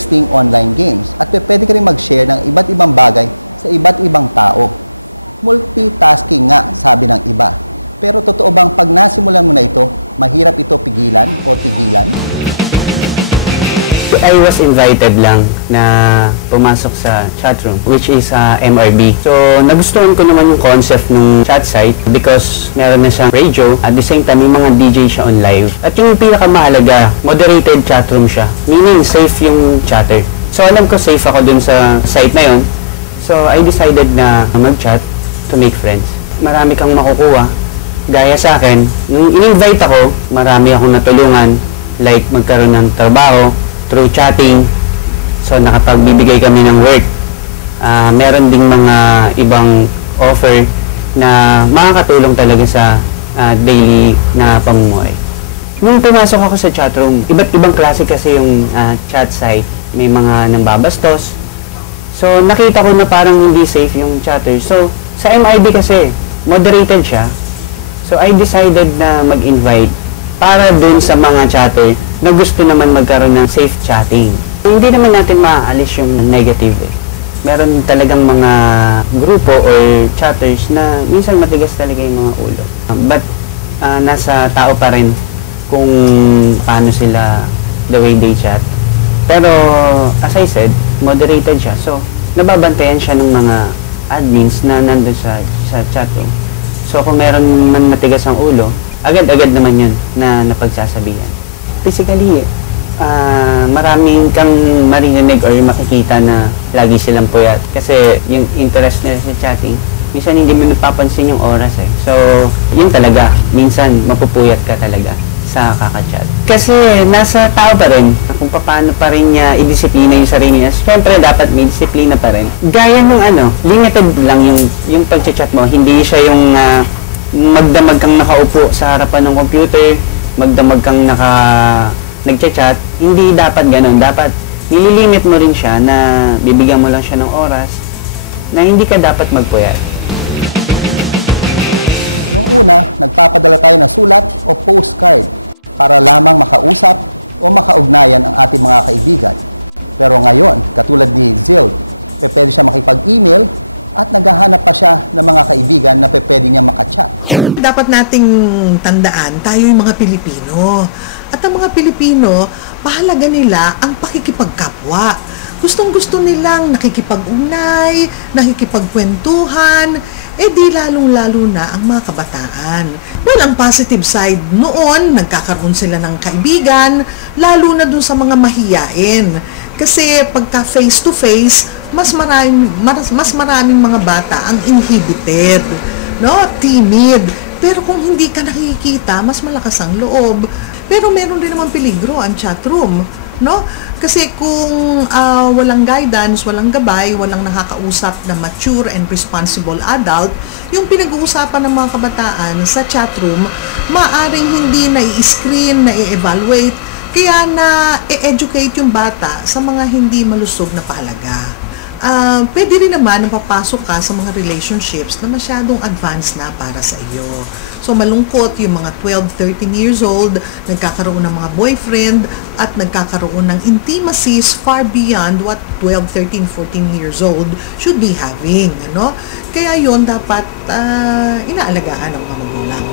Kasi pwede ko mag-share ng iba't ibang bagay sa iba't ibang tao. There's two actions na sabi ng iba. Pero ito ibang pag-nasimulan nito, mahirap ito siguro. I was invited lang na pumasok sa chatroom, which is MRB. So, nagustuhan ko naman yung concept ng chat site because meron na siyang radio. At the same time, may mga DJ siya on live. At yung pinakamahalaga, moderated chatroom siya. Meaning, safe yung chatter. So, alam ko safe ako dun sa site na yun. So, I decided na mag-chat to make friends. Marami kang makukuha. Gaya sa akin, nung in-invite ako, marami akong natulungan. Like, magkaroon ng trabaho through chatting. So, nakapagbibigay kami ng work. Meron ding mga ibang offer na makakatulong talaga sa daily na pamumuhay. Nung pumasok ako sa chatroom, iba't ibang klase kasi yung chat site. May mga nambabastos. So, nakita ko na parang hindi safe yung chatter. So, sa MIB kasi, moderated siya. So, I decided na mag-invite para dun sa mga chatter na gusto naman magkaroon ng safe chatting. Hindi naman natin maaalis yung negative eh. Meron talagang mga grupo or chatters na minsan matigas talaga yung mga ulo. But nasa tao pa rin kung paano sila the way they chat. Pero as I said, moderated siya. So, nababantayan siya ng mga admins na nandun sa chatting. So, kung meron man matigas ang ulo, agad-agad naman yun na napagsasabihan. Basically, maraming kang marinig or makikita na lagi silang puyat. Kasi yung interest nila sa chatting, minsan hindi mo napapansin yung oras eh. So, yun talaga. Minsan, mapupuyat ka talaga sa kakachat. Kasi nasa tao pa rin kung paano pa rin niya idisiplina yung sarili niya. Siyempre, dapat may disiplina pa rin. Gaya ng limited lang yung pag-chat mo. Hindi siya yung magdamag kang nakaupo sa harapan ng computer, magdamag kang nagchat-chat. Hindi dapat ganun. Dapat nililimit mo rin siya na bibigyan mo lang siya ng oras na hindi ka dapat magpuyat. Dapat nating tandaan, tayo yung mga Pilipino. At ang mga Pilipino, pahalaga nila ang pakikipagkapwa. Gustong-gusto nilang nakikipag-ugnay, nakikipagkwentuhan, di lalong-lalo na ang mga kabataan. Well, ang positive side noon, nagkakaroon sila ng kaibigan, lalo na dun sa mga mahiyain. Kasi pagka face-to-face, mas maraming mga bata ang inhibited, timid. Pero kung hindi ka nakikita, mas malakas ang loob. Pero meron din naman peligro ang chatroom, Kasi kung walang guidance, walang gabay, walang nakakausap na mature and responsible adult, yung pinag-uusapan ng mga kabataan sa chatroom, maaring hindi na-i-screen, na-i-evaluate, kaya na-educate yung bata sa mga hindi malusog na pahalaga. Pwede rin naman na papasok ka sa mga relationships na masyadong advanced na para sa iyo. So, malungkot yung mga 12, 13 years old, nagkakaroon ng mga boyfriend at nagkakaroon ng intimacies far beyond what 12, 13, 14 years old should be having. Kaya yon dapat inaalagaan ng mga magulang.